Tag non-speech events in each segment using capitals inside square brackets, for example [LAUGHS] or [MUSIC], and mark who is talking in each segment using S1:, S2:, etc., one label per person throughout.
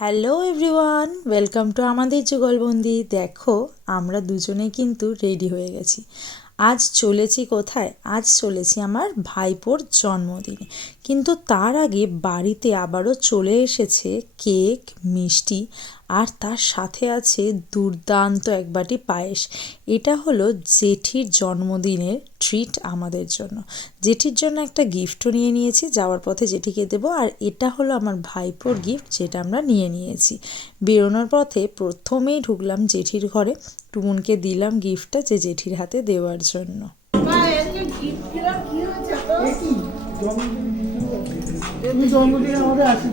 S1: Hello everyone welcome to আমাদের যুগলবন্দি দেখো, আমরা দুজনে কিন্তু রেডি হয়ে গেছি। আজ চলেছি কোথায়? আজ চলেছি আমার ভাইপোর জন্মদিনে। কিন্তু তার আগে বাড়িতে আবারও চলে এসেছে কেক, মিষ্টি আর তার সাথে আছে দুর্দান্ত এক বাটি পায়েস। এটা হলো জেঠির জন্মদিনের ট্রিট আমাদের জন্য। জেঠির জন্য একটা গিফটও নিয়ে নিয়েছি যাওয়ার পথে জেঠিকে দেবো আর এটা হলো আমার ভাইপোর গিফট যেটা আমরা নিয়ে নিয়েছি। বেরোনোর পথে প্রথমেই ঢুকলাম জেঠির ঘরে টুমুনকে দিলাম গিফটটা যে জেঠির হাতে দেওয়ার জন্য।
S2: জন্মদিন। আমাদের আসি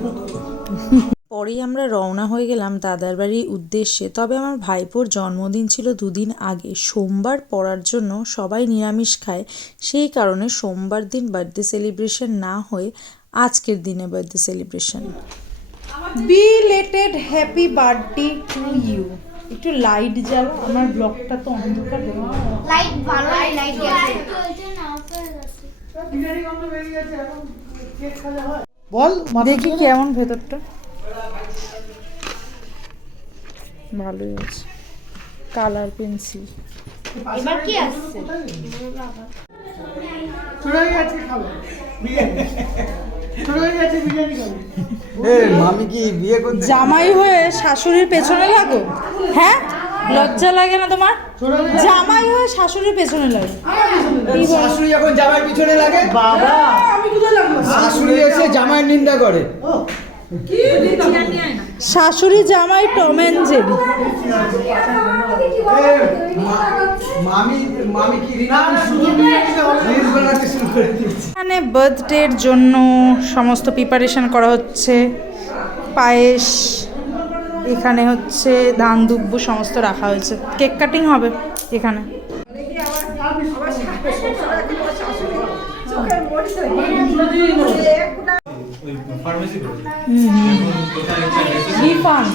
S1: পরেই আমরা রওনা হয়ে গেলাম দাদার বাড়ির উদ্দেশ্যে। তবে আমার ভাইপোর জন্মদিন ছিল দুদিন আগে। সোমবার পড়ার জন্য সবাই নিরামিষ খায়। সেই কারণে সোমবার দিন বার্থডে সেলিব্রেশন না হয়ে আজকের দিনে birthday celebration. Belated happy birthday to you একটু লাইট জ্বালো আমার ব্লগটা তো অন্ধকার।
S3: লাইট ভালো লাইট গেছে।
S2: বল
S1: দেখি কেমন ভেতরটা। ভালোই আছে কালার পেন্সিল
S3: এবার কি আসছে?
S2: হয়ে হয়ে
S4: কি
S1: জামাই হয়ে শাশুড়ির পেছনে লাগো? হ্যাঁ? লজ্জা লাগে না তোমার? জামাই হয়ে শাশুড়ির পেছনে লাগে।
S4: শাশুড়ি এখন জামাই পিছনে লাগে?
S2: বাবা। লাগল
S4: শাশুড়ি এসে জামাইয়ের নিন্দা করে।
S2: ও
S1: শাশুড়ি জামাই টম অ্যান্ড জেরি এখানে বার্থডের জন্য সমস্ত প্রিপারেশন করা হচ্ছে পায়েস এখানে হচ্ছে ধান দুব্বু সমস্ত রাখা হয়েছে কেক কাটিং হবে এখানে refund.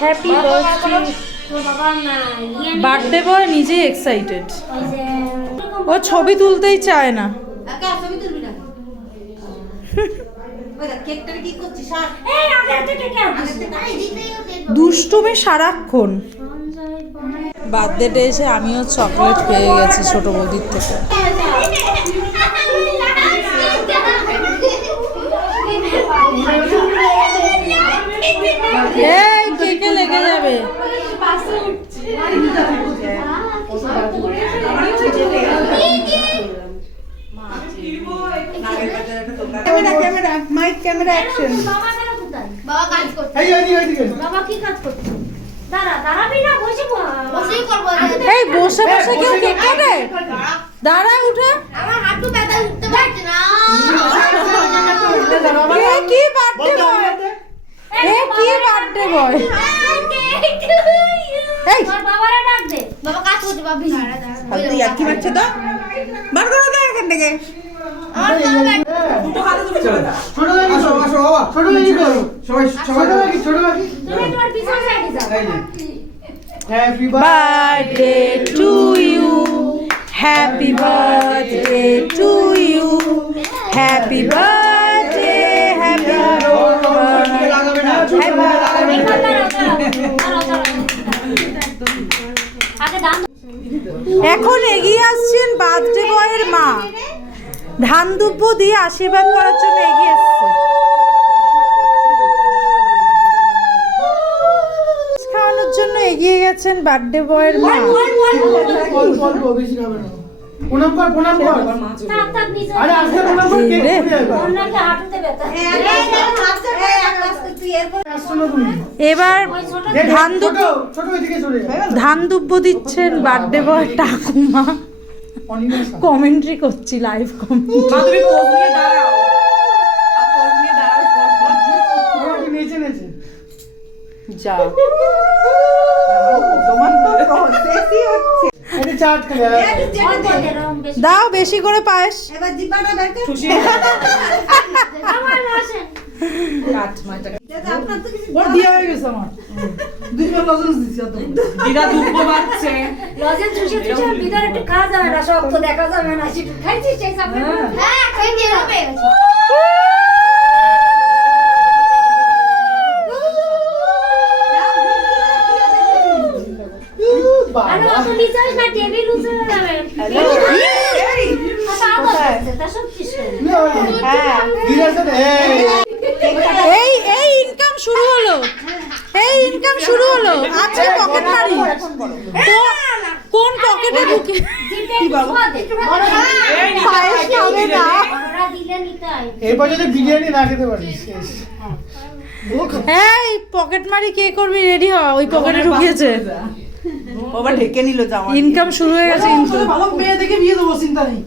S1: Happy birthday birthday boy নিজেই এক্সাইটেড ও ছবি তুলতেই চায় না। [LAUGHS] দুষ্টুমি সারাক্ষণ। বার্থডেতে এসে আমিও চকলেট পেয়ে গেছি ছোট বৌদির থেকে। কেকে লেগে যাবে?
S3: Camera camera mike camera action বাবা কাজ করছে।
S2: এই ওইদিকে ওইদিকে
S5: বাবা কি কাজ করছে? দাঁড়া দাঁড়াবি না বসে পড়।
S3: বসেই করব
S1: এই বসে বসে কেউ কেক কাটে দাঁড়া। উঠে।
S3: আমার হাঁটু ব্যথা উঠতে পারছে না।
S1: এ কি বার্থডে বয়? এ কি বার্থডে বয়? এই
S5: বাবারা ডাক দে
S3: বাবা কাজ করছে বাবা দাঁড়া দাঁড়া।
S6: তুই আর কি পাচ্ছে তো। বার করে দে এখান থেকে।
S2: হয়ে হয়ে হয়ে হয়ে হ্যাপি
S1: বার্থডে
S4: লাগাবে না লাগাবে না
S5: দাঁড়াও, দাঁড়াও, দাঁড়াও, দাঁড়াও। আগে দাম
S1: এখন এগিয়ে আসছেন বার্থডে বয়ের মা ধান দুব্য দিয়ে আশীর্বাদ করার জন্য এগিয়ে এসছে খাওয়ানোর জন্য এগিয়ে গেছেন বার্থডে বয়ের মা এবার ধান দুব্য ধান দিচ্ছেন বার্থডে বয় ঠাকুমা কমেন্ট্রি করছি লাইভ কমেন্ট
S6: তুমি পোজ নিয়ে দাঁড়াও। পোজ নিয়ে দাঁড়াও
S2: ওরা কি নেচে নেচে
S6: যা তোমার তো প্রসেসই হচ্ছে।
S2: এটা চাট খেলে
S5: অল্প দে, এরকম বেশি।
S1: দাও বেশি করে পায়েস।
S6: এবার জিব্বাটা বের কর খুশি
S5: আমার বসেন।
S6: কাট কিছু
S2: ওর দিয়ে হয়ে গেছে আমার দুইবার লজেন্স দিছি এত
S6: দিদা দুব্ব বাজছে
S5: লজেন্স চুষে চুষে ভিতরে একটু খাওয়া যাবে না শক্ত দেখা যাবে না সেটা খাইছিস সেই সামনে
S2: হ্যাঁ।
S3: হ্যাঁ
S5: আমি টেরও পেয়ে
S1: এই এই ইনকাম শুরু হলো। এই ইনকাম শুরু হলো। আজকে পকেট মারি কোন পকেটে ঢুকে পায়েস খাবে না
S5: দিলে নিতে
S2: এরপর যদি বিরিয়ানি না খেতে পারিস
S1: এই পকেট মারি কে করবি? রেডি হ। ওই পকেটে ঢুকিয়েছে।
S3: বাবা ঢেকে নিল জামা।
S1: ইনকাম শুরু হয়ে গেছে কিন্তু।
S3: ভালো মেয়ে দেখে বিয়ে দেবো চিন্তা নেই।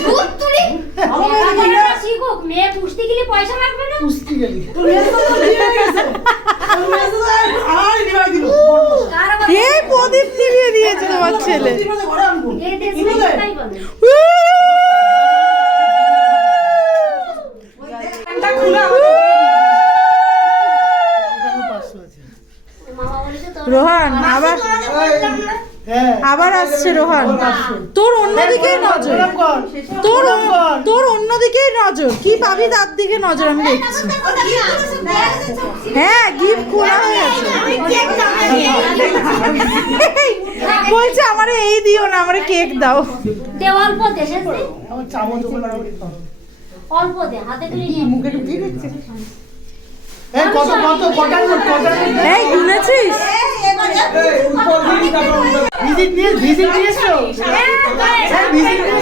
S5: দুধ তুলি।
S3: ভালো মেয়ে দেখে
S5: শিখুক মেয়ে পুষতে গেলে পয়সা লাগবে না?
S2: কুস্তি গেলি।
S3: মেয়ে তো বিয়ে হয়ে গেছে।
S1: এই প্রদীপ নিভিয়ে দিয়েছে তোমার ছেলে? রোহান আবার আবার আসছে রোহান। তোর অন্যদিকেই নজর। তোর তোর অন্যদিকেই নজর। কি পাবি তার দিকে নজর আমি দেখছি। হ্যাঁ গিফট খোলা হয়ে গেছে বলছে আমারে এই দিও না আমারে কেক দাও।
S5: দে অল্প দে
S2: আমার চামচ ওপর
S5: অল্প দে হাতে তুলে নিয়ে মুখে ঢুকিয়ে দিচ্ছে?
S2: এই কত কত কটার নোট কটার
S1: এই গুনেছিস
S2: ভিজিট নিয়ে ভিজিট হ্যাঁ ভিজিট নিয়ে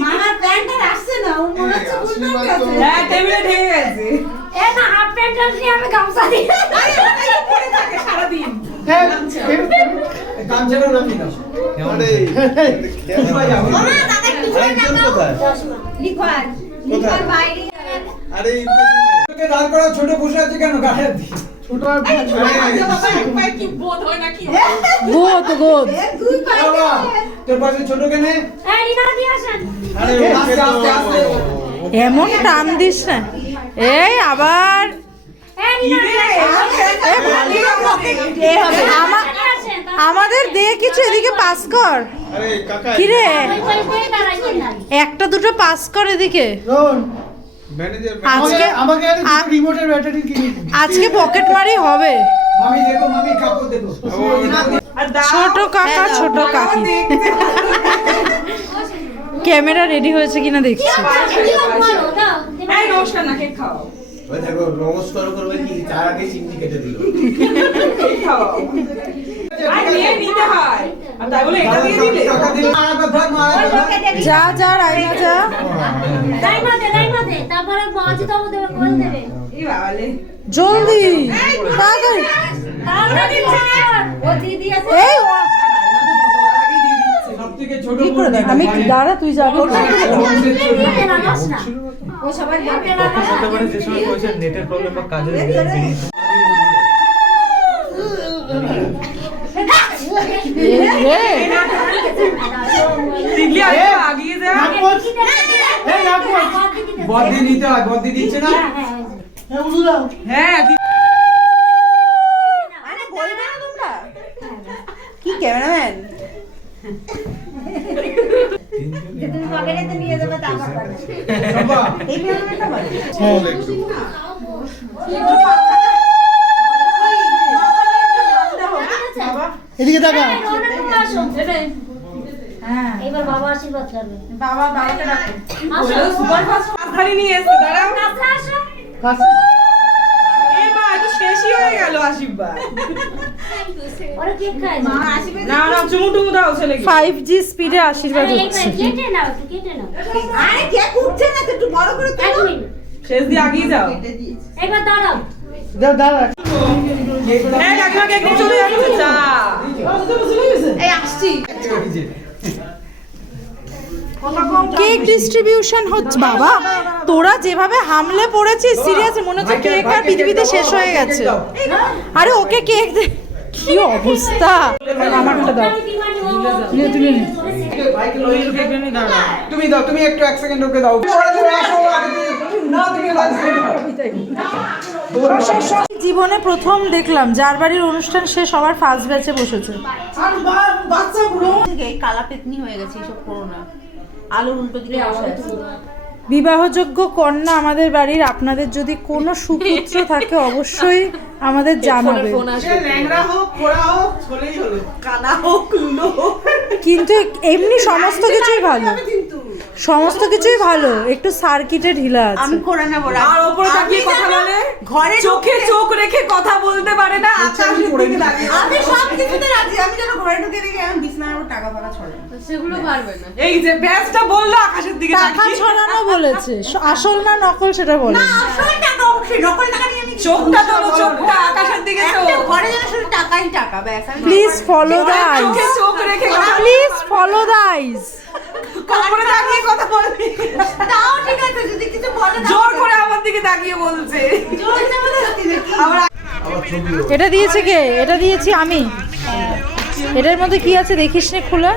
S3: মামার প্যান্টটা আসছে না ও মনে হচ্ছে বুঝতে পারছে
S6: হ্যাঁ টেবিলে ঢেকে গেছে।
S5: এ না হাফ প্যান্ট দিয়ে আমি গামছা দিই
S6: পরে থাকে সারাদিন
S2: হ্যাঁ
S4: গামছাটা নামিয়ে দাও তোকে দাঁড় করা ছোট বসে আছে কেন
S2: ছোট আর
S6: বোধ হয়
S4: তোর পাশে ছোট
S1: এমন টান দিস না এই আবার
S5: এই
S1: আমাদের দে কিছু এদিকে পাস কর। কি রে?
S5: ওই পয়সায় দাঁড়াই করলাম
S1: একটা দুটো পাস কর এদিকে। আজকে
S2: আমাকে আমাকে রিমোটের ব্যাটারি কিনে
S1: আজকে পকেট মারি হবে।
S4: মামি দেখো মামি কাপড় দেখো।
S1: ছোট কাকা ছোট কাকি। ক্যামেরা রেডি হয়েছে কিনা দেখছি।
S6: নমস্কার না কেক খাও
S7: নমস্কার করবে কি? তার আগে চিমটি কেটে দিল
S6: কেক খাও আর নিয়ে নিতে হয় আর তাই বলে এটা দিয়ে দিলে
S4: টাকা দিলে আরেকবার ধর মা আরেকবার ধর।
S1: যা যা রাইনা যা
S5: দে দে তারপরে তো দেবে
S1: জলদি দেখ আমি দাঁড়া তুই যাবি
S5: ও সবাই
S7: নেটের প্রবলেম বা কাজের
S4: বদ্দি নিতে হয় বদ্দি দিচ্ছে না
S2: হ্যাঁ
S3: কি ক্যামেরাম্যান
S5: তুমি পকেটে এবার বাবা আশীর্বাদ করবে।
S1: বাবা বাবাকে ডাকো।
S5: আসো।
S6: সুপার ফাস্ট হানি নিয়ে এসে দাঁড়াও।
S5: কাছে আসো।
S2: কাছে
S6: এই মা এটা শেষই হয়ে গেল আশীর্বাদ।
S5: ওরা কেক খায়। মা আশীর্বাদ
S6: না না চুমু টুমু দাও ছেলেকে।
S1: ফাইভ জি স্পিডে আশীর্বাদ হচ্ছে।
S5: কেটে নাও একটু কেটে নাও।
S3: আরে কে উঠছে না একটু বড় করে
S5: এক
S6: শেষ দিয়ে আগিয়ে যাও।
S5: এবার দাঁড়াও।
S6: কেক নিয়ে চলে যাচ্ছে যা।
S3: এই আসছি।
S1: কেক ডিস্ট্রিবিউশন হচ্ছে বাবা তোরা যেভাবে হামলে পড়েছিস সিরিয়াস মনে হচ্ছে কেক আর পৃথিবীতে শেষ হয়ে গেছে। আরে ওকে কেক কি অবস্থা? আমারটা দাও।
S5: নিয়ে তুমি
S4: তুমি দাও তুমি একটু এক সেকেন্ড ওকে দাও। না তুমি
S1: জীবনে প্রথম দেখলাম যার বাড়ির অনুষ্ঠান সে সবার ফার্স্ট ব্যাচে বসেছে।
S3: হয়ে গেছে এইসব করো না। আলোর উল্টো দিকে
S1: বিবাহযোগ্য কন্যা আমাদের বাড়ির আপনাদের যদি কোনো সুপুত্র থাকে অবশ্যই আমাদের জানাবে। কিন্তু এমনি সমস্ত কিছুই ভালো।
S2: কিন্তু।
S1: সমস্ত কিছুই ভালো একটু সার্কিটে ঢিলা আছে
S3: আমি করে নেব
S6: আর ওপরে তাকিয়ে কথা বলে?
S3: ঘরে
S6: চোখে চোখ রেখে কথা বলতে পারে না আকাশের দিকে তাকিয়ে
S3: আমি সব কিছুতে রাজি আমি যেন ঘরে ঢুকে দেখি আমি বিছনার উপর টাকা ফাকা ছড়ে
S6: এই যে ব্যাসটা বলল আকাশের দিকে
S1: টাকা ছড়ানো বলেছে। আসল না নকল সেটা বলে
S3: আসলে টাকা অবশ্যই নকল টাকা নিয়ে আমি
S6: চোখটা তোলো চোখটা আকাশের দিকে চোখ
S3: ঘরে যেন শুধু টাকাই টাকা ব্যাস আমি
S1: প্লিজ ফলো দ্য আইস
S6: চোখে চোখ রেখে
S1: প্লিজ ফলো দ্য আইস
S6: ওপরে তাকিয়ে কথা বলবি।
S3: তাও ঠিক আছে যদি কিছু বলে
S6: জোর করে আমার দিকে তাকিয়ে বলছে।
S3: জোর করে সত্যি দেখি
S1: এটা দিয়েছে কে? এটা দিয়েছি আমি। এটার মধ্যে কি আছে দেখিস নে খোলা?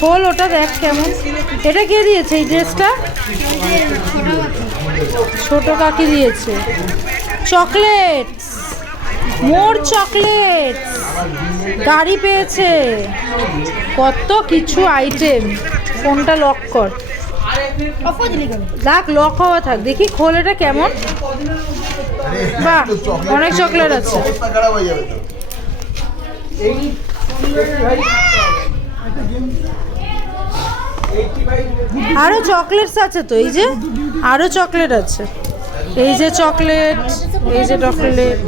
S1: খোল ওটা দেখ কেমন। এটা কে দিয়েছে এই ড্রেসটা? ছোট কাকি দিয়েছে। চকলেট মোর চকলেট গাড়ি পেয়েছে। কত কিছু আইটেম। কোনটা লক কর। দেখ লক হওয়া থাক। দেখি খোল এটা কেমন। বাহ, অনেক চকলেট আছে। আরও চকলেটস আছে তো, এই যে? আরও চকলেট আছে। এই যে চকলেট এই যে চকলেট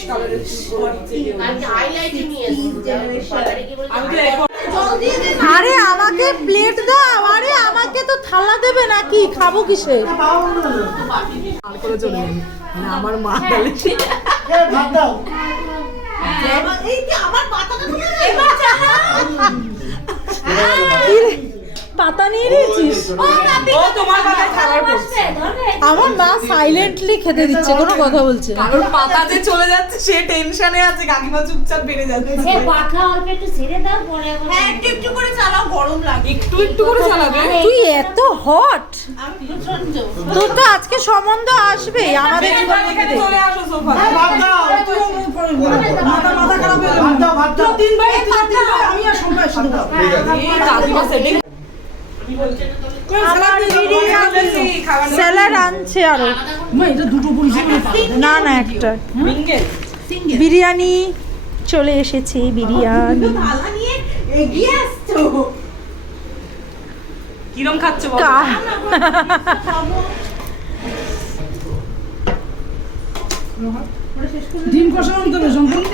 S6: কালারের চুল করা। আমি তো এখন
S1: আরে আমাকে প্লেট দাও। আরে আমাকে তো থালা দেবে নাকি? খাব কিসে?
S6: আমার মা গেলে
S2: এ, ভাত দাও।
S3: এই কি আমার পাতাটা তুমি এবার
S1: কি রে, পাতা নিয়ে নিয়েছিস
S6: ও তোমার পাতায় খাবার পড়ছে
S1: আমার মা সাইলেন্টলি খেতে দিচ্ছে কোনো কথা বলছে না।
S6: কারোর পাতা যে চলে যাচ্ছে সে টেনশনে আছে কাকিমা চুপচাপ বেড়ে যাচ্ছে।
S5: সে পাখা অল্প একটু ছেড়ে দাও পরে
S3: হ্যাঁ একটু একটু করে চালাও গরম লাগে।
S6: একটু একটু করে চালাবে?
S1: তুই এত হট
S3: আমি
S1: তোর তো আজকে সম্বন্ধ আসবেই আমাদের
S6: এখানে চলে আসো সোফা।
S2: ভাত দাও মাথা মাথা খারাপ হয়ে ভাত দাও ভাত দাও তিন ভাই আমি আর সবাই শুধু দাও।
S6: এই কাকিমা সেটিং
S1: আমার বিরিয়ানি স্যালাড আনছে আরও।
S2: মা এটা দুটো পরিষেবা
S1: না না একটা। বিরিয়ানি চলে এসেছে বিরিয়ানি।
S3: থালা নিয়ে এগিয়ে আসছো।
S6: কিরম খাচ্ছ
S2: ডিম কষা আনতে হবে সম্পূর্ণ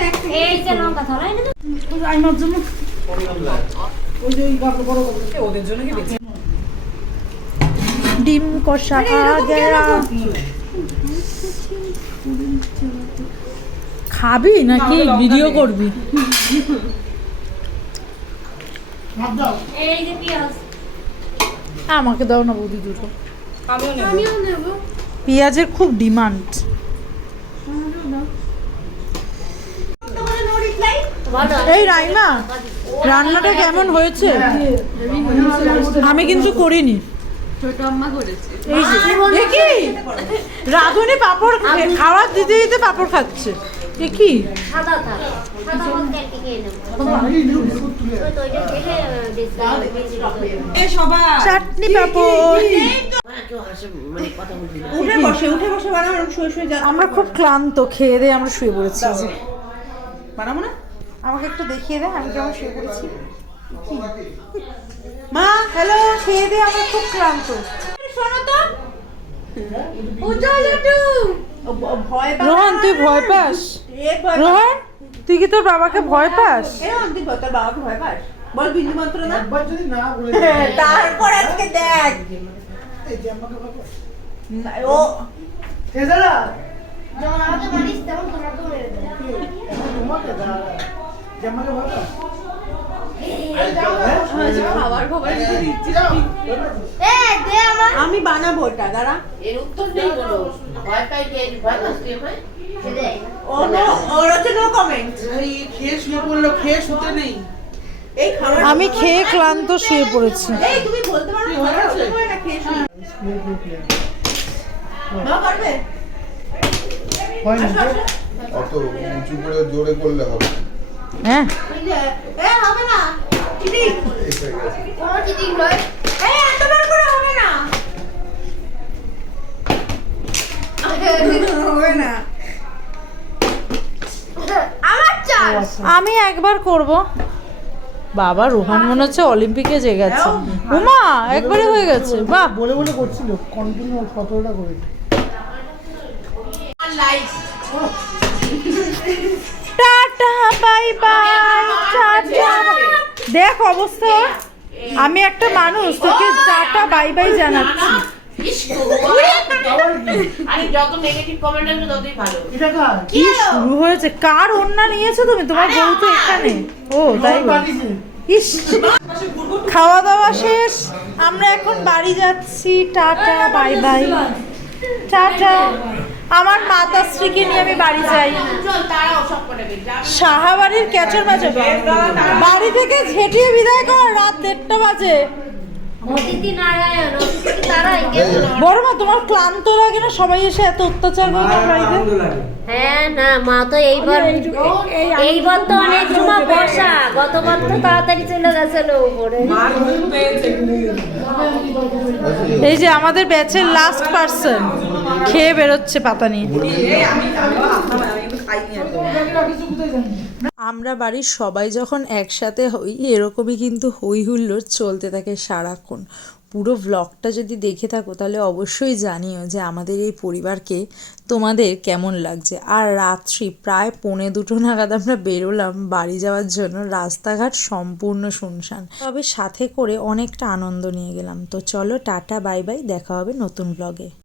S5: এই যে লঙ্কা ধরা এনে দাও।
S2: আইমার জন্য ওই যে বড়
S6: ওদের জন্য কি বেঁচে
S1: ডিম কষা আ গয়া খাবি নাকি? ভিডিও করবি?
S2: ভাত দাও।
S5: এই যে পেঁয়াজ।
S1: আমাকে দাও না বৌদি দুটো। পেঁয়াজের খুব ডিমান্ড। এই রাইমা রান্নাটা কেমন হয়েছে? আমি কিন্তু করিনি। এই কি রাধুনি পাপড় খে- খাবার দিতে দিতে পাপড় খাচ্ছে এ কি চাটনি পাপড়
S3: উঠে বসে উঠে বসে বানাবো শুয়ে শুয়ে যা
S1: আমরা খুব ক্লান্ত খেয়ে দিয়ে আমরা শুয়ে পড়েছি যে।
S3: বানাবো না
S1: আমাকে একটু দেখিয়ে দে আমি কেমন শুয়ে পড়েছি কি? মা হ্যালো খেয়ে দিয়ে আমরা খুব ক্লান্ত
S3: শোনো তো ভয়
S1: রোহন তুই ভয় পাস
S3: ভয়।
S1: রোহন তুই কি তোর বাবাকে ভয় পাস
S3: তুই তোর বাবাকে ভয় পাস বল বিন্দু মাত্র না
S2: একবার যদি না বলে
S3: তারপর আজকে দেখ
S2: এই যে আমাকে বাবা
S3: না, ও
S2: এছাড়া
S5: যেমন আমাকে মারিস তেমন তোমাকেও মেরে দেবো
S2: তোমাকে দাঁড়া যে আমাকে বাবা
S3: খাবার খাবার দিচ্ছি
S5: এ
S3: আমি বানাবো ওটা দাঁড়া।
S8: এর উত্তর নেই কোনো। ভয় পাই কে? ভয়
S3: ও নো ওর হচ্ছে নো কমেন্ট
S2: এই খেয়ে শুয়ে পড়ল খেয়ে শুতে নেই।
S1: আমি খেয়ে ক্লান্ত শুয়ে পড়েছি?
S9: অত উঁচু করে জোরে করলে হবে
S1: হ্যাঁ।
S3: হবে না। করে
S1: আমি একবার করব। বাবা রোহান মনে হচ্ছে অলিম্পিকে যে গেছে উমা একবারে হয়ে গেছে। বাহ।
S4: বলে বলে করছিল কন্টিনিউ সতেরোটা করেছে
S1: টাটা বাই বাই টাটা। দেখ অবস্থা। আমি একটা মানুষ তোকে টাটা বাই বাই জানাচ্ছি।
S8: আরে যত নেগেটিভ কমেন্ট আসবে ততই ভালো।
S4: এটা কার
S1: কি শুরু হয়েছে? কার ওন্না নিয়েছো তুমি? তোমার বউ তো এখানে। ও তাই ইস খাওয়া দাওয়া শেষ। আমরা এখন বাড়ি যাচ্ছি। টাটা বাই বাই টাটা আমার মাতাশ্রীকে নিয়ে আমি বাড়ি যাই। সাহাবাড়ির ক্যাচের মাঝে। বাড়ি থেকে ঝেঁটিয়ে বিদায় কর, রাত দেড়টা বাজে। বড় মা তোমার ক্লান্ত লাগে না? সবাই এসে এত অত্যাচার করে বাড়িতে
S5: হ্যাঁ না মা তো এইবার এইবার তো অনেক সময় বর্ষা গতবার তো তাড়াতাড়ি চলে গেছিল উপরে।
S6: পেয়েছে।
S1: এই যে আমাদের ব্যাচের লাস্ট পার্সন খেয়ে বেরোচ্ছে পাতা নিয়ে। আমরা বাড়ির সবাই যখন একসাথে হই, এরকমই কিন্তু হই হুল্লোড় চলতে থাকে সারাক্ষণ। পুরো ব্লগটা যদি দেখে থাকো, তাহলে অবশ্যই জানিও যে আমাদের এই পরিবারকে তোমাদের কেমন লাগছে। আর রাত্রি প্রায় পৌনে দুটো নাগাদ আমরা বেরোলাম বাড়ি যাওয়ার জন্য, রাস্তাঘাট সম্পূর্ণ শুনশান। তবে সাথে করে অনেকটা আনন্দ নিয়ে গেলাম। তো চলো টাটা, বাই বাই, দেখা হবে নতুন ব্লগে